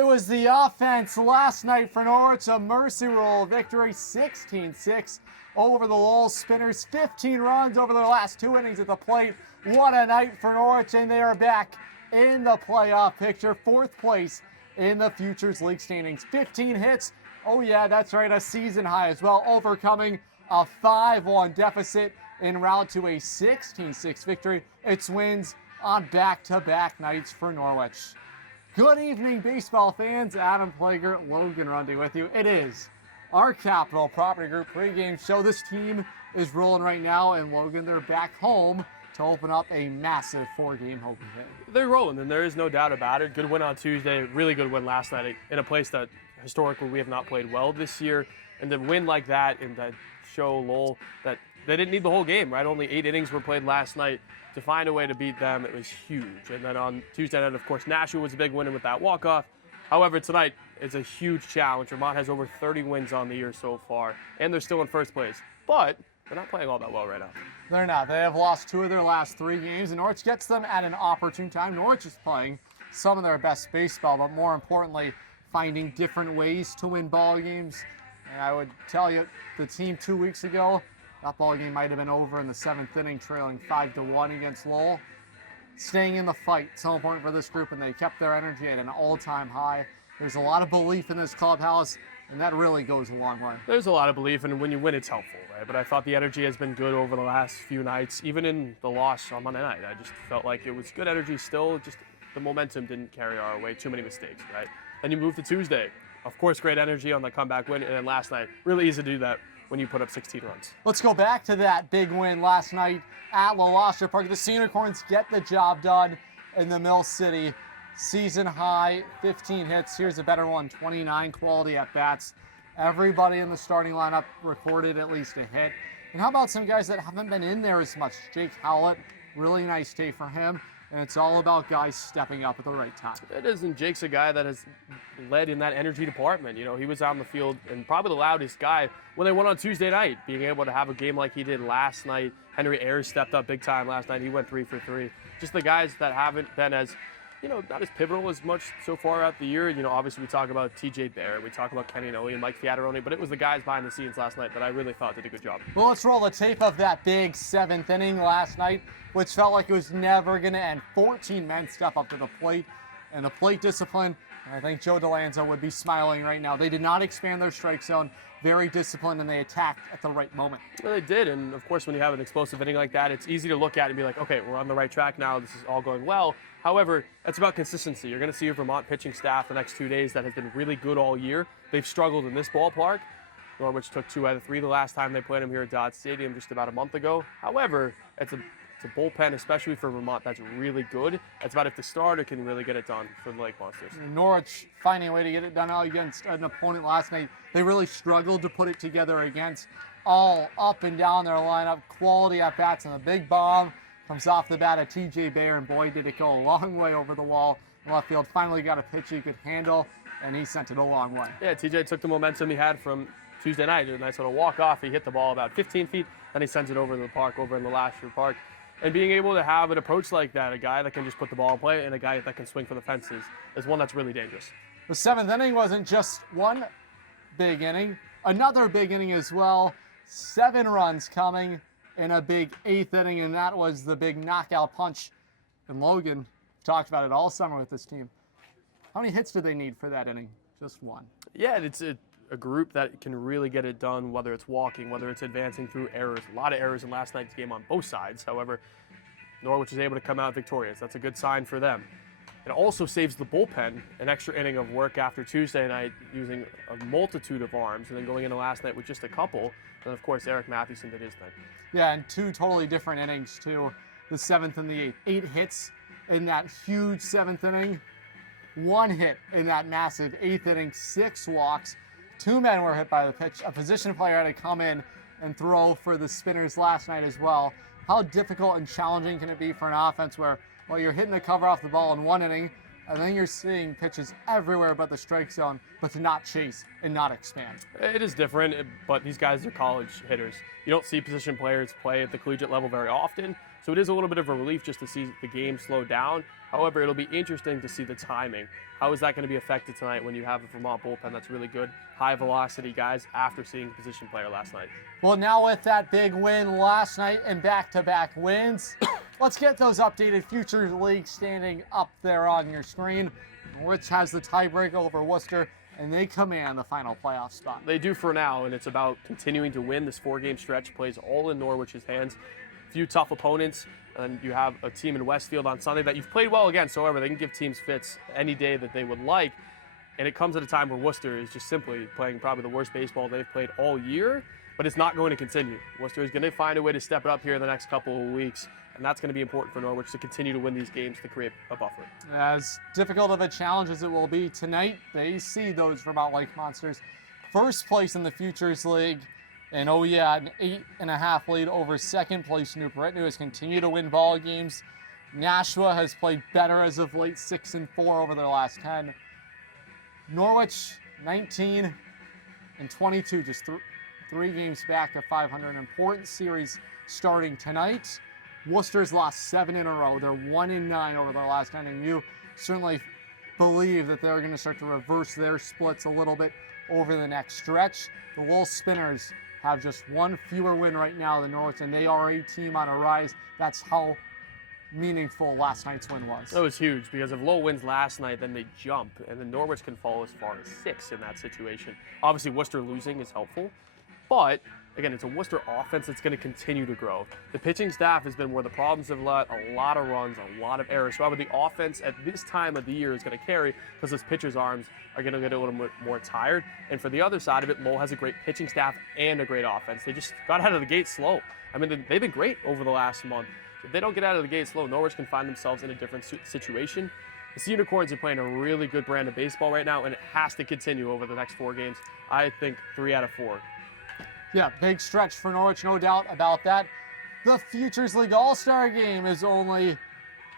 It was the offense last night for Norwich, a mercy rule victory, 16-6 over the Lowell Spinners. 15 runs over their last 2 innings at the plate. What a night for Norwich, and they are back in the playoff picture. 4th place in the Futures League standings. 15 hits. Oh yeah, that's right, a season high as well, overcoming a 5-1 deficit en route to a 16-6 victory. It's wins on back-to-back nights for Norwich. Good evening, baseball fans. Adam Plager, Logan Rundy with you. It is our Capital Property Group pregame show. This team is rolling right now, and Logan, they're back home to open up a massive 4-game opener. They're rolling, and there is no doubt about it. Good win on Tuesday, really good win last night in a place that historically we have not played well this year. And to win like that and to show Lowell that they didn't need the whole game, right? Only 8 innings were played last night. To find a way to beat them, it was huge. And then on Tuesday night, of course, Nashua was a big winner with that walk-off. However, tonight is a huge challenge. Vermont has over 30 wins on the year so far, and they're still in first place. But they're not playing all that well right now. They're not. They have lost 2 of their last 3 games, and Norwich gets them at an opportune time. Norwich is playing some of their best baseball, but more importantly, finding different ways to win ball games. And I would tell you, the team 2 weeks ago, that ball game might have been over in the 7th inning, trailing 5-1 against Lowell. Staying in the fight, so important for this group, and they kept their energy at an all-time high. There's a lot of belief in this clubhouse, and that really goes a long way. There's a lot of belief, and when you win, it's helpful, right? But I thought the energy has been good over the last few nights, even in the loss on Monday night. I just felt like it was good energy still, just the momentum didn't carry our way, too many mistakes, right? Then you move to Tuesday. Of course, great energy on the comeback win, and then last night, really easy to do that when you put up 16 runs. Let's go back to that big win last night at Lowosha Park. The Unicorns get the job done in the Mill City. Season high, 15 hits. Here's a better one, 29 quality at-bats. Everybody in the starting lineup recorded at least a hit. And how about some guys that haven't been in there as much? Jake Howlett, really nice day for him. And it's all about guys stepping up at the right time. It is, and Jake's a guy that has led in that energy department. You know, he was on the field and probably the loudest guy when they went on Tuesday night, being able to have a game like he did last night. Henry Ayers stepped up big time last night. He went 3 for 3. Just the guys that haven't been as, not as pivotal as much so far out the year. Obviously we talk about TJ Barrett, we talk about Kenny Noe and Mike Fiataroni, but it was the guys behind the scenes last night that I really thought did a good job. Well, let's roll the tape of that big 7th inning last night, which felt like it was never going to end. 14 men step up to the plate, and the plate discipline, and I think Joe DeLanza would be smiling right now. They did not expand their strike zone, very disciplined, and they attacked at the right moment. Well, they did, and of course when you have an explosive inning like that, it's easy to look at and be like, okay, we're on the right track now, this is all going well. However, it's about consistency. You're going to see a Vermont pitching staff the next 2 days that has been really good all year. They've struggled in this ballpark. Norwich took 2 out of 3 the last time they played them here at Dodge Stadium just about a month ago. However, it's a bullpen, especially for Vermont, that's really good. It's about if the starter can really get it done for the Lake Monsters. Norwich finding a way to get it done against an opponent last night. They really struggled to put it together against all up and down their lineup. Quality at-bats, and the big bomb comes off the bat of TJ Bayer, and boy, did it go a long way over the wall in left field. Finally got a pitch he could handle, and he sent it a long way. Yeah, TJ took the momentum he had from Tuesday night. A nice little walk-off. He hit the ball about 15 feet, then he sends it over to the park, over in the Lasher Park. And being able to have an approach like that, a guy that can just put the ball in play and a guy that can swing for the fences, is one that's really dangerous. The 7th inning wasn't just one big inning, another big inning as well. 7 runs coming in a big 8th inning, and that was the big knockout punch. And Logan talked about it all summer with this team. How many hits do they need for that inning? Just 1. Yeah, it's a group that can really get it done, whether it's walking, whether it's advancing through errors. A lot of errors in last night's game on both sides. However, Norwich is able to come out victorious. That's a good sign for them. It also saves the bullpen an extra inning of work after Tuesday night using a multitude of arms, and then going into last night with just a couple. And of course, Eric Mathewson did his thing. Yeah, and 2 totally different innings too. The 7th and the 8th. 8 hits in that huge 7th inning. 1 hit in that massive 8th inning. 6 walks. 2 men were hit by the pitch. A position player had to come in and throw for the Spinners last night as well. How difficult and challenging can it be for an offense where, well, you're hitting the cover off the ball in 1 inning, I think you're seeing pitches everywhere but the strike zone, but to not chase and not expand. It is different, but these guys are college hitters. You don't see position players play at the collegiate level very often, so it is a little bit of a relief just to see the game slow down. However, it'll be interesting to see the timing. How is that going to be affected tonight when you have a Vermont bullpen that's really good, high velocity guys after seeing a position player last night? Well, now with that big win last night and back-to-back wins, let's get those updated Futures League standing up there on your screen. Norwich has the tiebreak over Worcester, and they command the final playoff spot. They do for now, and it's about continuing to win. This four-game stretch plays all in Norwich's hands. Few tough opponents, and you have a team in Westfield on Sunday that you've played well against. However, they can give teams fits any day that they would like, and it comes at a time where Worcester is just simply playing probably the worst baseball they've played all year, but it's not going to continue. Worcester is going to find a way to step it up here in the next couple of weeks, and that's going to be important for Norwich to continue to win these games to create a buffer. As difficult of a challenge as it will be tonight, they see those Vermont Lake Monsters first place in the Futures League. And oh yeah, an 8.5 lead over second place New Britain, who has continued to win ball games. Nashua has played better as of late, 6-4 over their last 10. Norwich 19 and 22, just three games back of 500. An important series starting tonight. Worcester's lost 7 in a row. They're 1-9 over their last 10, and you certainly believe that they're going to start to reverse their splits a little bit over the next stretch. The Lowell Spinners have just one fewer win right now than Norwich, and they are a team on a rise. That's how meaningful last night's win was. That was huge, because if Lowell wins last night, then they jump, and then Norwich can fall as far as 6 in that situation. Obviously, Worcester losing is helpful, but again, it's a Worcester offense that's going to continue to grow. The pitching staff has been where the problems have led, a lot of runs, a lot of errors. However, the offense at this time of the year is going to carry because those pitchers' arms are going to get a little bit more tired. And for the other side of it, Lowell has a great pitching staff and a great offense. They just got out of the gate slow. I mean, they've been great over the last month. If they don't get out of the gate slow, Norwich can find themselves in a different situation. The Unicorns are playing a really good brand of baseball right now, and it has to continue over the next 4 games. I think 3 out of 4. Yeah, big stretch for Norwich, no doubt about that. The Futures League All-Star Game is only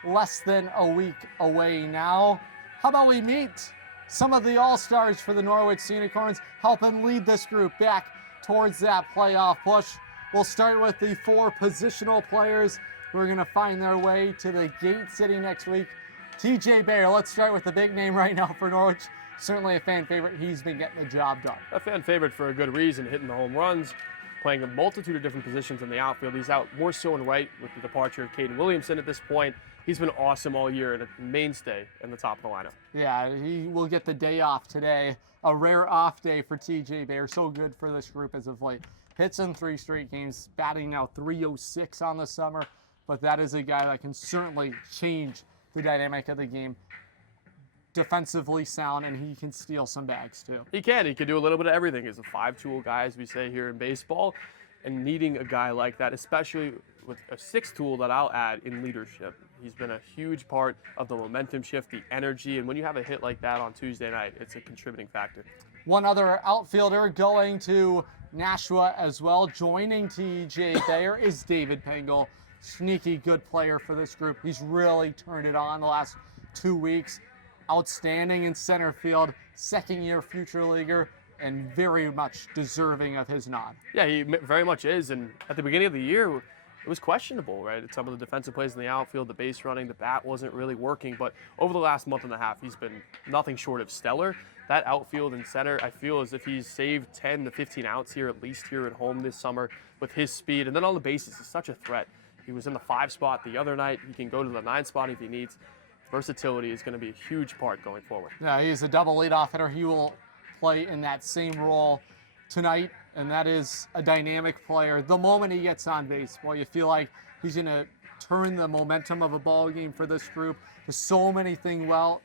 less than a week away now. How about we meet some of the All-Stars for the Norwich Unicorns, helping lead this group back towards that playoff push. We'll start with the 4 positional players who are going to find their way to the Gate City next week. TJ Bayer, let's start with the big name right now for Norwich. Certainly a fan favorite. He's been getting the job done. A fan favorite for a good reason, hitting the home runs, playing a multitude of different positions in the outfield. He's out more so in right with the departure of Caden Williamson at this point. He's been awesome all year and a mainstay in the top of the lineup. Yeah, he will get the day off today. A rare off day for TJ Bayer. So good for this group as of late. Hits in 3 straight games, batting now .306 on the summer. But that is a guy that can certainly change the dynamic of the game. Defensively sound, and he can steal some bags too. He can do a little bit of everything. He's a 5-tool guy, as we say here in baseball, and needing a guy like that, especially with a 6-tool that I'll add in leadership. He's been a huge part of the momentum shift, the energy, and when you have a hit like that on Tuesday night, it's a contributing factor. One other outfielder going to Nashua as well, joining TJ Bayer, is David Pengel. Sneaky good player for this group. He's really turned it on the last 2 weeks. Outstanding in center field, second-year future leaguer, and very much deserving of his nod. Yeah, he very much is, and at the beginning of the year, it was questionable, right? Some of the defensive plays in the outfield, the base running, the bat wasn't really working, but over the last month and a half, he's been nothing short of stellar. That outfield and center, I feel as if he's saved 10 to 15 outs here, at least here at home this summer with his speed, and then on the bases, he's such a threat. He was in the 5 spot the other night. He can go to the 9 spot if he needs. Versatility is going to be a huge part going forward. Yeah, he's a double leadoff hitter. He will play in that same role tonight, and that is a dynamic player. The moment he gets on base, well, you feel like he's going to turn the momentum of a ball game for this group. There's so many things well,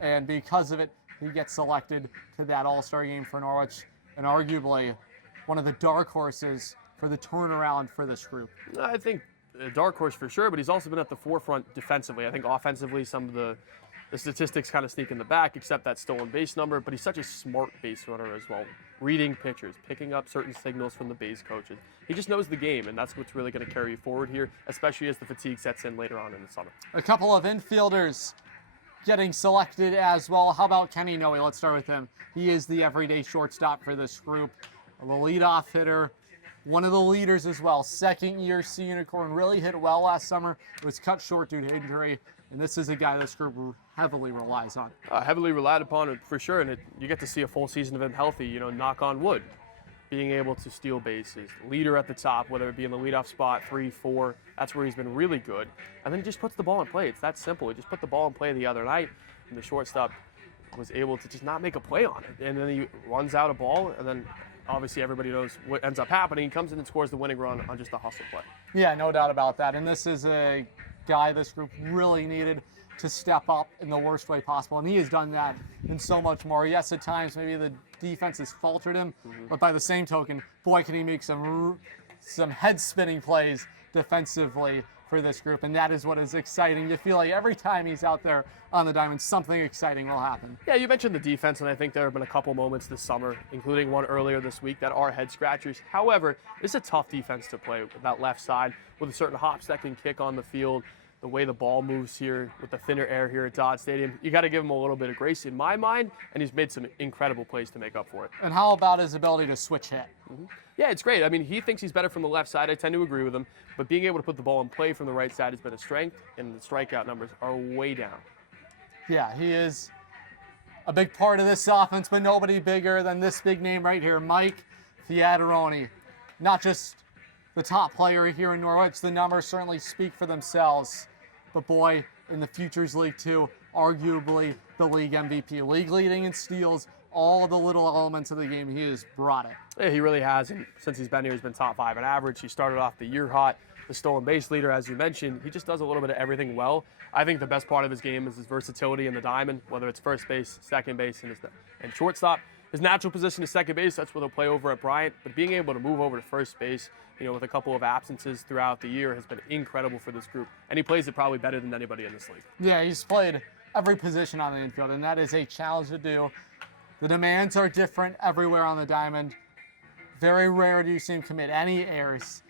and because of it, he gets selected to that All-Star game for Norwich, and arguably one of the dark horses for the turnaround for this group. I think a dark horse for sure, but he's also been at the forefront defensively. I think offensively, some of the statistics kind of sneak in the back, except that stolen base number, but he's such a smart base runner as well. reading pitchers, picking up certain signals from the base coaches. He just knows the game, and that's what's really going to carry you forward here, especially as the fatigue sets in later on in the summer. A couple of infielders getting selected as well. How about Kenny Noe? Let's start with him. He is the everyday shortstop for this group. The leadoff hitter, one of the leaders as well. Second-year Sea Unicorn, really hit well last summer. It was cut short due to injury, and this is a guy this group heavily relies on. Heavily relied upon for sure, and you get to see a full season of him healthy, knock on wood. Being able to steal bases, leader at the top, whether it be in the leadoff spot, 3, 4, that's where he's been really good. And then he just puts the ball in play. It's that simple. He just put the ball in play the other night, and the shortstop was able to just not make a play on it. And then he runs out a ball, and then obviously everybody knows what ends up happening. He comes in and scores the winning run on just a hustle play. Yeah, no doubt about that. And this is a guy this group really needed to step up in the worst way possible, and he has done that and so much more. Yes, at times maybe the defense has faltered him, but by the same token, boy, can he make some head-spinning plays defensively for this group, and that is what is exciting. You feel like every time he's out there on the diamond, something exciting will happen. Yeah, you mentioned the defense, and I think there have been a couple moments this summer, including one earlier this week, that are head-scratchers. However, it's a tough defense to play with that left side, with a certain hops that can kick on the field, the way the ball moves here with the thinner air here at Dodge Stadium. You got to give him a little bit of grace in my mind, and he's made some incredible plays to make up for it. And how about his ability to switch hit? Yeah, it's great. I mean, he thinks he's better from the left side. I tend to agree with him, but being able to put the ball in play from the right side has been a strength, and the strikeout numbers are way down. Yeah, he is a big part of this offense, but nobody bigger than this big name right here, Mike Fiataroni. Not just the top player here in Norwich. The numbers certainly speak for themselves. But boy, in the Futures League too, arguably the league MVP. League leading in steals, all the little elements of the game, he has brought it. Yeah, he really has, and since he's been here, he's been top 5 in average. He started off the year hot, the stolen base leader, as you mentioned. He just does a little bit of everything well. I think the best part of his game is his versatility in the diamond, whether it's first base, second base, and shortstop. His natural position is second base. That's where they'll play over at Bryant. But being able to move over to first base, with a couple of absences throughout the year, has been incredible for this group. And he plays it probably better than anybody in this league. Yeah, he's played every position on the infield, and that is a challenge to do. The demands are different everywhere on the diamond. Very rare do you see him commit any errors.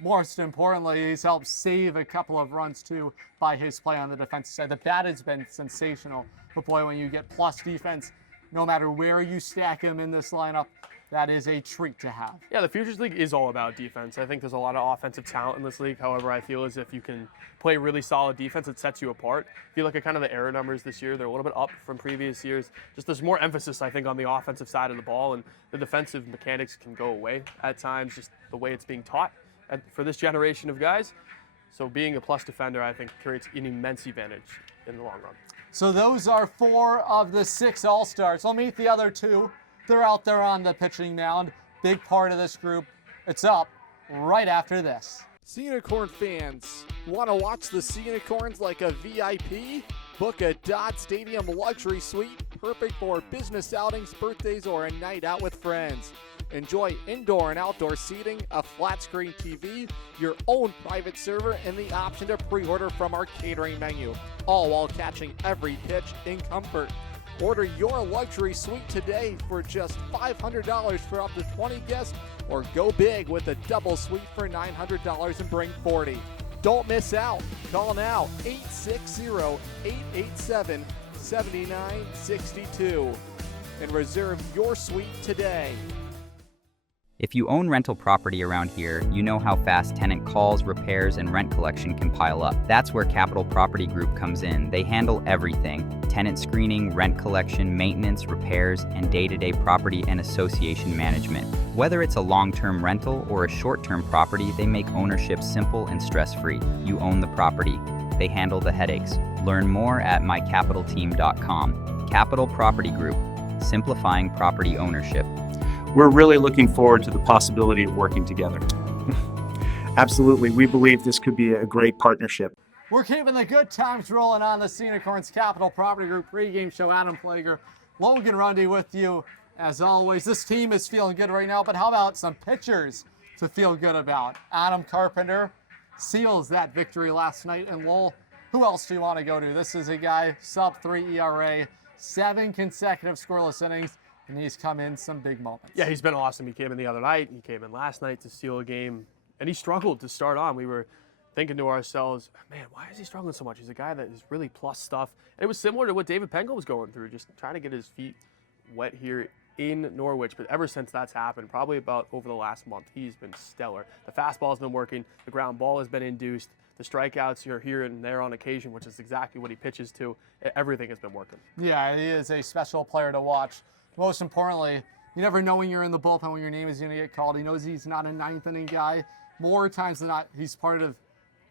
Most importantly, he's helped save a couple of runs too by his play on the defensive side. The bat has been sensational. But boy, when you get plus defense, no matter where you stack him in this lineup, that is a treat to have. Yeah, the Futures League is all about defense. I think there's a lot of offensive talent in this league. However, I feel as if you can play really solid defense, it sets you apart. If you look at kind of the error numbers this year, they're a little bit up from previous years. Just there's more emphasis, I think, on the offensive side of the ball, and the defensive mechanics can go away at times, just the way it's being taught for this generation of guys. So being a plus defender, I think, creates an immense advantage in the long run. So those are 4 of the 6 All-Stars. We'll meet the other 2. They're out there on the pitching mound. Big part of this group. It's up right after this. Sea Unicorn fans, want to watch the Sea Unicorns like a VIP? Book a Dodge Stadium luxury suite, perfect for business outings, birthdays, or a night out with friends. Enjoy indoor and outdoor seating, a flat screen TV, your own private server, and the option to pre-order from our catering menu, all while catching every pitch in comfort. Order your luxury suite today for just $500 for up to 20 guests, or go big with a double suite for $900 and bring 40. Don't miss out. Call now, 860-887-7962 and reserve your suite today. If you own rental property around here, you know how fast tenant calls, repairs, and rent collection can pile up. That's where Capital Property Group comes in. They handle everything: tenant screening, rent collection, maintenance, repairs, and day-to-day property and association management. Whether it's a long-term rental or a short-term property, they make ownership simple and stress-free. You own the property. They handle the headaches. Learn more at mycapitalteam.com. Capital Property Group, simplifying property ownership. We're really looking forward to the possibility of working together. Absolutely, we believe this could be a great partnership. We're keeping the good times rolling on the Sea Unicorns Capital Property Group pregame show. Adam Plager, Logan Rundy with you as always. This team is feeling good right now, but how about some pitchers to feel good about? Adam Carpenter seals that victory last night in Lowell. Who else do you want to go to? This is a guy, sub-3 ERA, 7 consecutive scoreless innings. and he's come in some big moments. Yeah, he's been awesome. He came in the other night. He came in last night to steal a game, and he struggled to start on. We were thinking to ourselves, man, why is he struggling so much? He's a guy that is really plus stuff. And it was similar to what David Pengel was going through, just trying to get his feet wet here in Norwich. But ever since that's happened, probably about over the last month, he's been stellar. The fastball has been working. The ground ball has been induced. The strikeouts are here and there on occasion, which is exactly what he pitches to. Everything has been working. Yeah, he is a special player to watch. Most importantly, you never know when you're in the bullpen when your name is going to get called. He knows he's not a ninth inning guy. More times than not, he's part of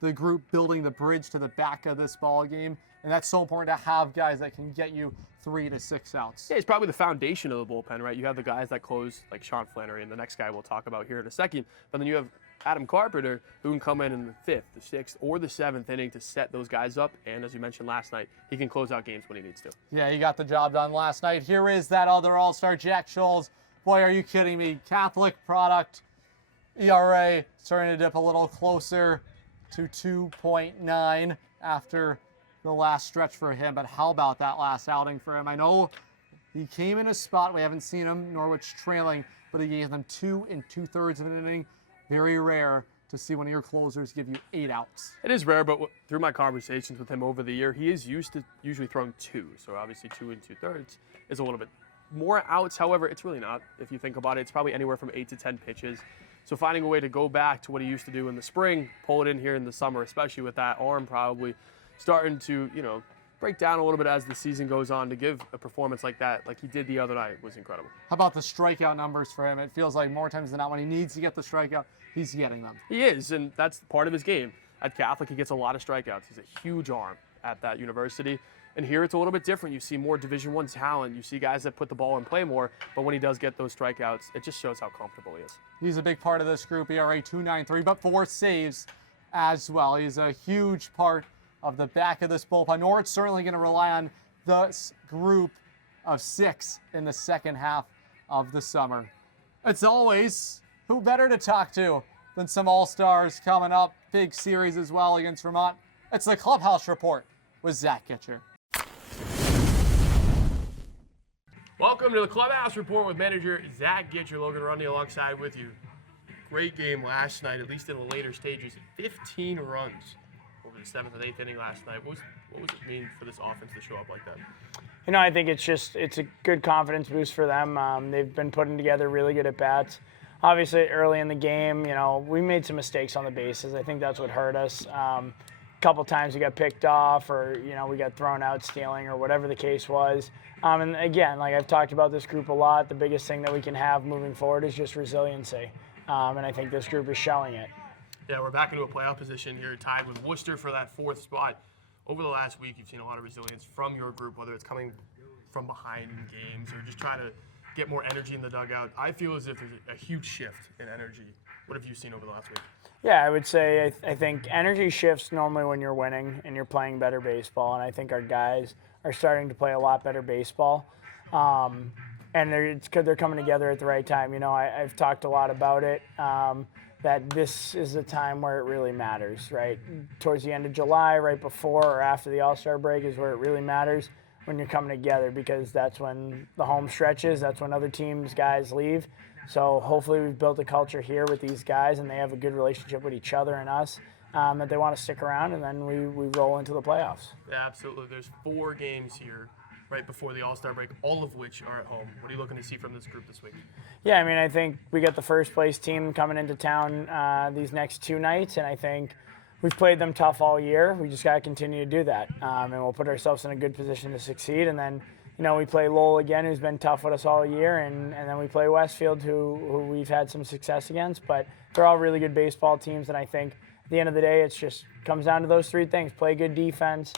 the group building the bridge to the back of this ball game, and that's so important to have guys that can get you 3 to 6 outs. Yeah, he's probably the foundation of the bullpen, right? You have the guys that close, like Sean Flannery, and the next guy we'll talk about here in a second. But then you have Adam Carpenter, who can come in the 5th, the 6th, or the 7th inning to set those guys up. And as you mentioned last night, he can close out games when he needs to. Yeah, he got the job done last night. Here is that other All-Star, Jack Scholes. Boy, are you kidding me? Catholic product. ERA starting to dip a little closer to 2.9 after the last stretch for him. But how about that last outing for him? I know he came in a spot, we haven't seen him, Norwich trailing, but he gave them 2 2/3 of an inning. Very rare to see one of your closers give you 8 outs. It is rare, but through my conversations with him over the year, he is used to usually throwing 2. So obviously 2 2/3 is a little bit more outs. However, it's really not. If you think about it, it's probably anywhere from 8 to 10 pitches. So finding a way to go back to what he used to do in the spring, pull it in here in the summer, especially with that arm probably starting to, break down a little bit as the season goes on, to give a performance like that, like he did the other night, was incredible. How about the strikeout numbers for him? It feels like more times than not when he needs to get the strikeout, he's getting them. He is, and that's part of his game. At Catholic, he gets a lot of strikeouts. He's a huge arm at that university. And here it's a little bit different. You see more Division I talent. You see guys that put the ball in play more. But when he does get those strikeouts, it just shows how comfortable he is. He's a big part of this group, ERA 2.93, but 4 saves as well. He's a huge part of the back of this bullpen. Norwich certainly going to rely on this group of 6 in the second half of the summer. It's always, who better to talk to than some All-Stars coming up. Big series as well against Vermont. It's the Clubhouse Report with Zach Gitcher. Welcome to the Clubhouse Report with manager Zach Gitcher. Logan Rundy alongside with you. Great game last night, at least in the later stages. 15 runs over the 7th and 8th inning last night. What does it mean for this offense to show up like that? I think it's a good confidence boost for them. They've been putting together really good at-bats. Obviously, early in the game, we made some mistakes on the bases. I think that's what hurt us. A couple times we got picked off, or we got thrown out stealing, or whatever the case was. And again, like I've talked about this group a lot, the biggest thing that we can have moving forward is just resiliency. And I think this group is showing it. Yeah, we're back into a playoff position here, tied with Worcester for that 4th spot. Over the last week, you've seen a lot of resilience from your group, whether it's coming from behind in games or just trying to get more energy in the dugout. I feel as if there's a huge shift in energy. What have you seen over the last week? Yeah, I would say I think energy shifts normally when you're winning and you're playing better baseball, and I think our guys are starting to play a lot better baseball. And they're coming together at the right time. I've talked a lot about it, that this is the time where it really matters, right? Towards the end of July, right before or after the All-Star break is where it really matters, when you're coming together, because that's when the home stretch is, that's when other teams' guys leave. So hopefully we've built a culture here with these guys, and they have a good relationship with each other and us, that they want to stick around, and then we roll into the playoffs. Yeah, absolutely. There's 4 games here right before the All-Star break, all of which are at home. What are you looking to see from this group this week? Yeah, I think we got the first place team coming into town these next 2 nights, and I think we've played them tough all year. We just got to continue to do that, and we'll put ourselves in a good position to succeed. And then, we play Lowell again, who's been tough with us all year, and then we play Westfield, who we've had some success against. But they're all really good baseball teams, and I think at the end of the day, it's just comes down to those 3 things: play good defense,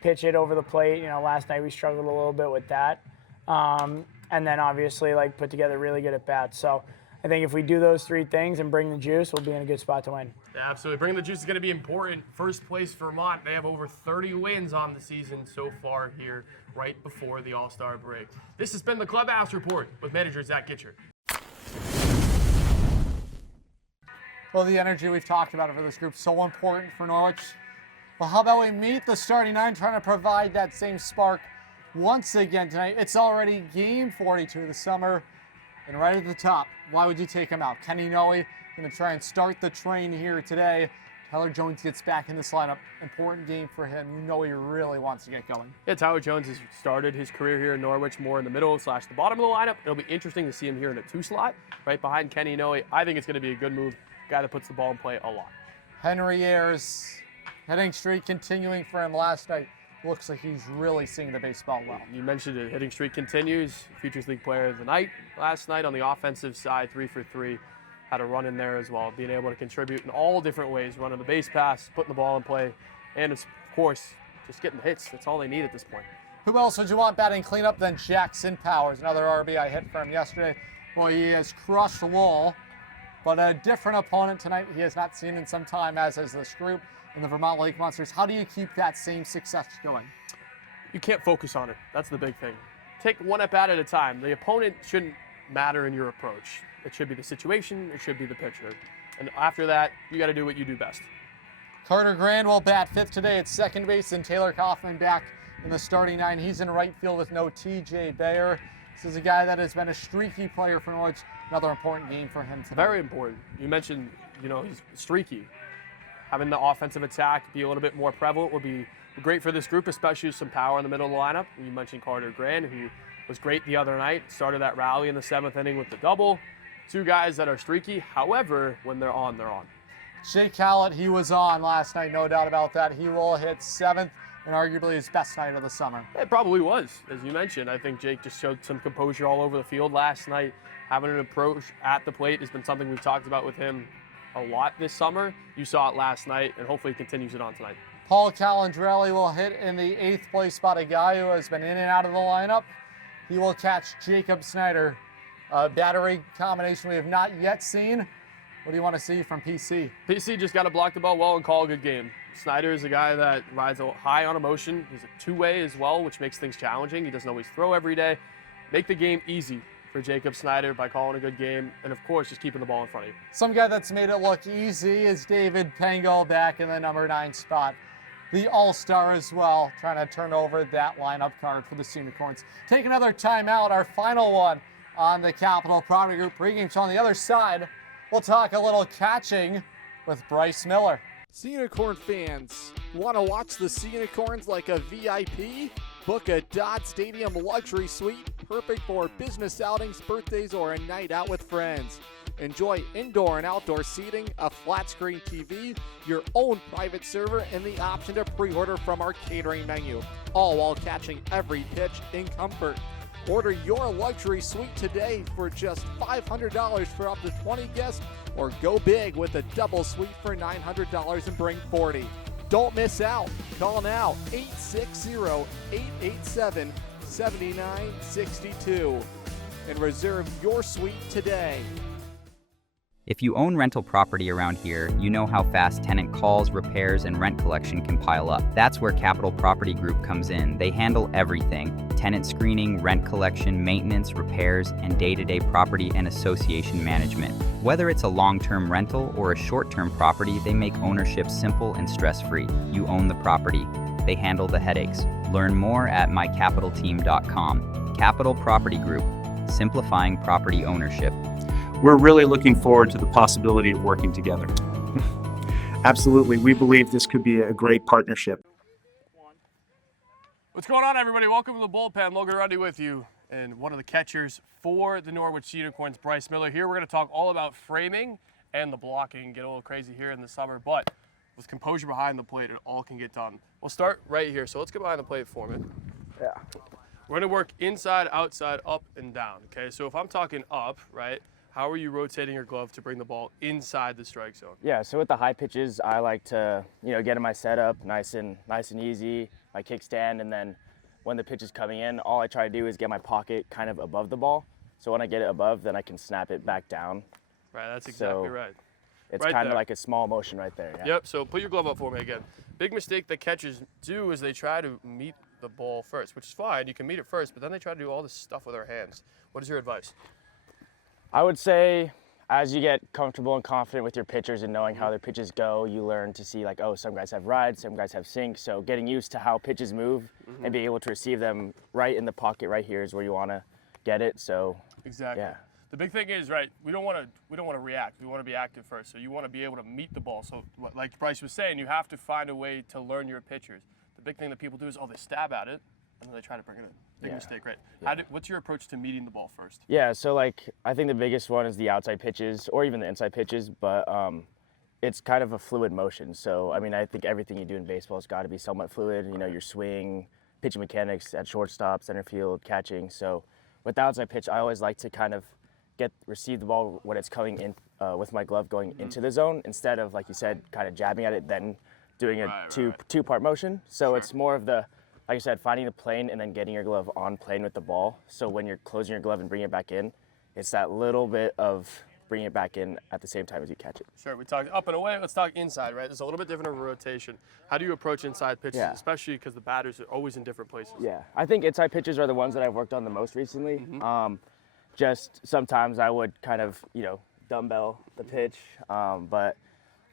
pitch it over the plate. Last night we struggled a little bit with that, and then obviously put together really good at bats. So I think if we do those 3 things and bring the juice, we'll be in a good spot to win. Yeah, absolutely. Bringing the juice is going to be important. First place Vermont. They have over 30 wins on the season so far here, right before the All-Star break. This has been the Clubhouse Report with manager Zach Gitcher. Well, the energy we've talked about for this group is so important for Norwich. Well, how about we meet the starting 9, trying to provide that same spark once again tonight. It's already game 42 of the summer, and right at the top, why would you take him out? Kenny Noe going to try and start the train here today. Tyler Jones gets back in this lineup. Important game for him. You know he really wants to get going. Yeah, Tyler Jones has started his career here in Norwich more in the middle / the bottom of the lineup. It'll be interesting to see him here in a 2 slot, right behind Kenny Noe. I think it's going to be a good move. Guy that puts the ball in play a lot. Henry Ayers, hitting streak continuing for him last night. Looks like he's really seeing the baseball well. You mentioned it. Hitting streak continues. Futures League player of the night last night on the offensive side, 3 for 3. Had a run in there as well, being able to contribute in all different ways, running the base pass, putting the ball in play, and of course, just getting the hits. That's all they need at this point. Who else would you want batting cleanup than Jackson Powers? Another RBI hit for him yesterday. Boy, he has crushed Lowell, but a different opponent tonight he has not seen in some time, as is this group in the Vermont Lake Monsters. How do you keep that same success going? You can't focus on it. That's the big thing. Take one at bat at a time. The opponent shouldn't matter in your approach. It should be the situation, it should be the pitcher. And after that, you got to do what you do best. Carter Grand will bat 5th today at second base, and Taylor Kaufman back in the starting 9. He's in right field with no TJ Bayer. This is a guy that has been a streaky player for Norwich. Another important game for him today. Very important. You mentioned, he's streaky. Having the offensive attack be a little bit more prevalent would be great for this group, especially with some power in the middle of the lineup. You mentioned Carter Grand, who was great the other night. Started that rally in the 7th inning with the double. 2 guys that are streaky. However, when they're on, they're on. Jake Hallett, he was on last night, no doubt about that. He will hit 7th and arguably his best night of the summer. It probably was, as you mentioned. I think Jake just showed some composure all over the field last night. Having an approach at the plate has been something we've talked about with him a lot this summer. You saw it last night, and hopefully he continues it on tonight. Paul Calandrelli will hit in the 8th place spot, a guy who has been in and out of the lineup. He will catch Jacob Snyder. A battery combination we have not yet seen. What do you want to see from PC? PC just got to block the ball well and call a good game. Snyder is a guy that rides high on emotion. He's a two-way as well, which makes things challenging. He doesn't always throw every day. Make the game easy for Jacob Snyder by calling a good game, and of course, just keeping the ball in front of you. Some guy that's made it look easy is David Pango back in the number 9 spot. The All-Star as well, trying to turn over that lineup card for the Unicorns. Take another timeout, our final one on the Capital Property Group pregame show. On the other side, we'll talk a little catching with Bryce Miller. Unicorn fans, want to watch the Unicorns like a VIP? Book a Dodge Stadium luxury suite, perfect for business outings, birthdays, or a night out with friends. Enjoy indoor and outdoor seating, a flat screen TV, your own private server, and the option to pre-order from our catering menu, all while catching every pitch in comfort. Order your luxury suite today for just $500 for up to 20 guests, or go big with a double suite for $900 and bring 40. Don't miss out. Call now, 860-887-7962, and reserve your suite today. If you own rental property around here, you know how fast tenant calls, repairs, and rent collection can pile up. That's where Capital Property Group comes in. They handle everything: tenant screening, rent collection, maintenance, repairs, and day-to-day property and association management. Whether it's a long-term rental or a short-term property, they make ownership simple and stress-free. You own the property. They handle the headaches. Learn more at mycapitalteam.com. Capital Property Group, simplifying property ownership. We're really looking forward to the possibility of working together. Absolutely. We believe this could be a great partnership. What's going on, everybody? Welcome to the bullpen. Logan Rundy with you, and one of the catchers for the Norwich Unicorns, Bryce Miller. Here we're going to talk all about framing and the blocking. Get a little crazy here in the summer, but with composure behind the plate, it all can get done. We'll start right here. So let's get behind the plate for me. Yeah. We're going to work inside, outside, up, and down. Okay, so if I'm talking up, right, how are you rotating your glove to bring the ball inside the strike zone? Yeah, so with the high pitches, I like to, get in my setup nice and easy, my kickstand, and then when the pitch is coming in, all I try to do is get my pocket kind of above the ball. So when I get it above, then I can snap it back down. Right, that's exactly right. It's Right kind of there. like a small motion right there. Yeah. Yep, so put your glove up for me again. Big mistake that catchers do is they try to meet the ball first, which is fine. You can meet it first, but then they try to do all this stuff with their hands. What is your advice? I would say as you get comfortable and confident with your pitchers and knowing how their pitches go, you learn to see like, oh, some guys have rides, some guys have sinks. So getting used to how pitches move and being able to receive them right in the pocket right here is where you want to get it. So Exactly. yeah. The big thing is, right, we don't want to react. We want to be active first. So you want to be able to meet the ball. So like Bryce was saying, you have to find a way to learn your pitchers. The big thing that people do is, they stab at it and then they try to bring it in. Big mistake, right? What's your approach to meeting the ball first? Yeah, so like I think the biggest one is the outside pitches or even the inside pitches, but it's kind of a fluid motion. So I mean, I think everything you do in baseball has got to be somewhat fluid. You know, your swing, pitching mechanics at shortstop, center field, catching. So with the outside pitch, I always like to kind of receive the ball when it's coming in with my glove going into the zone instead of, like you said, kind of jabbing at it, then doing a two-part motion. So it's more of the, like I said, finding the plane and then getting your glove on plane with the ball. So when you're closing your glove and bringing it back in, it's that little bit of bringing it back in at the same time as you catch it. Sure, we talked up and away. Let's talk inside, right? There's a little bit different of a rotation. How do you approach inside pitches, especially because the batters are always in different places? Yeah, I think inside pitches are the ones that I've worked on the most recently. Just sometimes I would kind of, dumbbell the pitch, but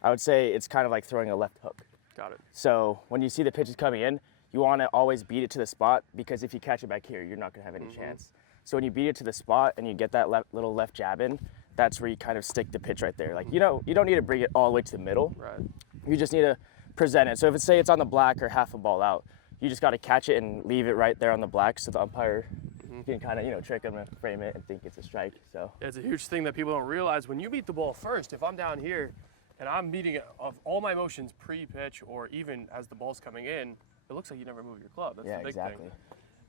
I would say it's kind of like throwing a left hook. Got it. So when you see the pitches coming in, you want to always beat it to the spot, because if you catch it back here, you're not going to have any chance. So when you beat it to the spot and you get that little left jab in, that's where you kind of stick the pitch right there. Like, you don't need to bring it all the way to the middle. Right. You just need to present it. So if it's on the black or half a ball out, you just got to catch it and leave it right there on the black so the umpire can kind of, trick them and frame it and think it's a strike. So yeah, it's a huge thing that people don't realize. When you beat the ball first, if I'm down here and I'm meeting it of all my motions pre-pitch or even as the ball's coming in, it looks like you never move your glove. That's the big thing.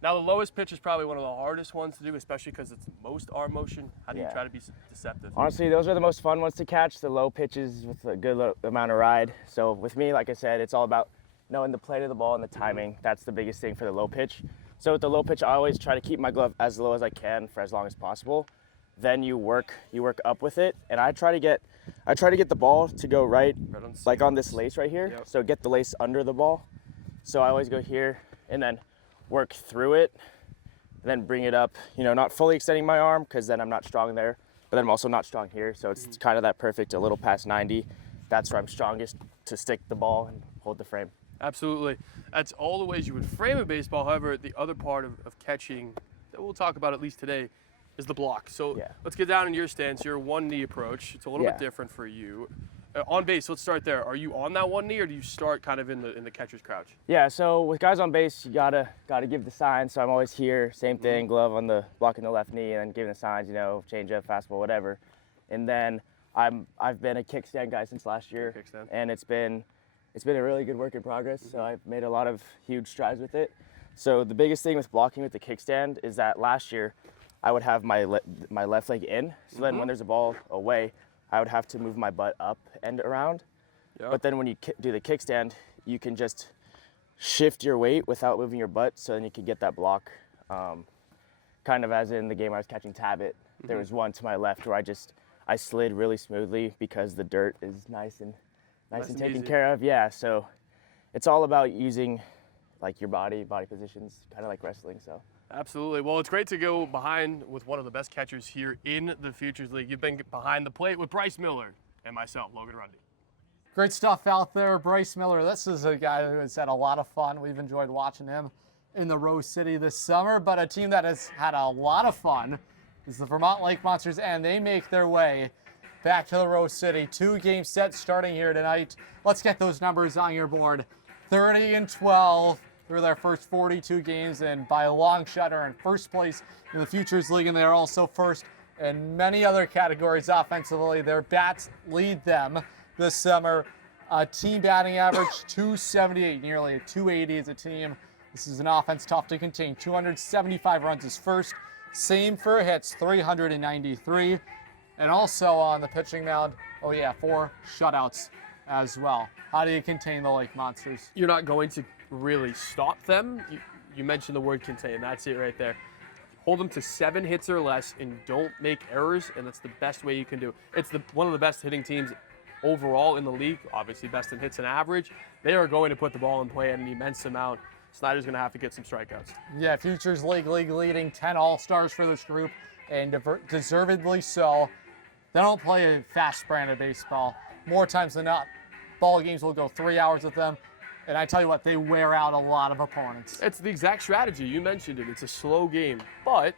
Now, the lowest pitch is probably one of the hardest ones to do, especially because it's most arm motion. How do you try to be deceptive? Honestly, those are the most fun ones to catch, the low pitches with a good amount of ride. So with me, like I said, it's all about knowing the plane of the ball and the timing. That's the biggest thing for the low pitch. So with the low pitch, I always try to keep my glove as low as I can for as long as possible. Then you work up with it, and I try to get the ball to go right like on this lace right here. So get the lace under the ball. So I always go here and then work through it, and then bring it up, not fully extending my arm because then I'm not strong there, but then I'm also not strong here. So it's kind of that perfect, a little past 90. That's where I'm strongest to stick the ball and hold the frame. Absolutely. That's all the ways you would frame a baseball. However, the other part of catching that we'll talk about at least today is the block. So let's get down in your stance, your one knee approach. It's a little bit different for you. On base, let's start there. Are you on that one knee, or do you start kind of in the catcher's crouch? Yeah, so with guys on base, you gotta give the signs. So I'm always here, same thing, glove on the blocking the left knee, and then giving the signs, change up, fastball, whatever. And then I've been a kickstand guy since last year, and it's been a really good work in progress. So I've made a lot of huge strides with it. So the biggest thing with blocking with the kickstand is that last year I would have my left leg in. So then when there's a ball away, I would have to move my butt up and around. Yep. But then when you do the kickstand, you can just shift your weight without moving your butt, so then you can get that block. Kind of as in the game I was catching Tabit. There was one to my left where I slid really smoothly because the dirt is nice and taken care of. Yeah, so it's all about using like your body positions, kind of like wrestling. So. Absolutely. Well, it's great to go behind with one of the best catchers here in the Futures League. You've been behind the plate with Bryce Miller and myself, Logan Rundy. Great stuff out there, Bryce Miller. This is a guy who has had a lot of fun. We've enjoyed watching him in the Rose City this summer, but a team that has had a lot of fun is the Vermont Lake Monsters, and they make their way back to the Rose City. 2-game set starting here tonight. Let's get those numbers on your board. 30-12. Through their first 42 games, and by a long shot are in first place in the Futures League, and they are also first in many other categories offensively. Their bats lead them this summer. Team batting average 278, nearly a 280 as a team. This is an offense tough to contain. 275 runs is first. Same for hits, 393. And also on the pitching mound, 4 shutouts as well. How do you contain the Lake Monsters? You're not going to really stop them. You mentioned the word contain. That's it right there. Hold them to 7 hits or less and don't make errors, and that's the best way you can do it. It's one of the best hitting teams overall in the league, obviously best in hits and average. They are going to put the ball in play at an immense amount. Snyder's going to have to get some strikeouts. Yeah, Futures League leading 10 All-Stars for this group, and deservedly so. They don't play a fast brand of baseball. More times than not, ball games will go 3 hours with them. And I tell you what, they wear out a lot of opponents. It's the exact strategy. You mentioned it. It's a slow game. But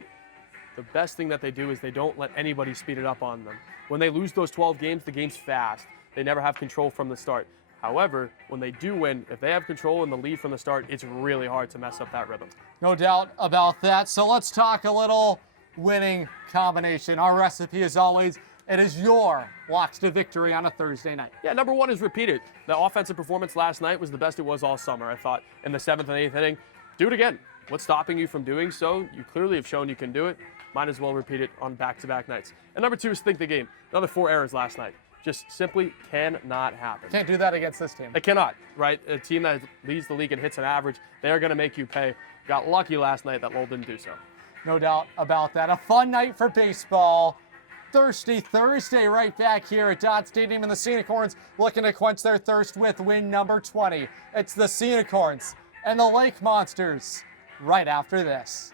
the best thing that they do is they don't let anybody speed it up on them. When they lose those 12 games, the game's fast. They never have control from the start. However, when they do win, if they have control and the lead from the start, it's really hard to mess up that rhythm. No doubt about that. So let's talk a little winning combination. Our recipe, as always, it is your locks to victory on a Thursday night. Yeah, number one is repeat it. The offensive performance last night was the best it was all summer, I thought, in the 7th and 8th inning. Do it again. What's stopping you from doing so? You clearly have shown you can do it. Might as well repeat it on back-to-back nights. And number two is think the game. Another 4 errors last night. Just simply cannot happen. Can't do that against this team. They cannot, right? A team that leads the league and hits an average, they are going to make you pay. Got lucky last night that Lowell didn't do so. No doubt about that. A fun night for baseball. Thirsty Thursday right back here at Dodge Stadium, and the Scenic Horns looking to quench their thirst with win number 20. It's the Scenic Horns and the Lake Monsters right after this.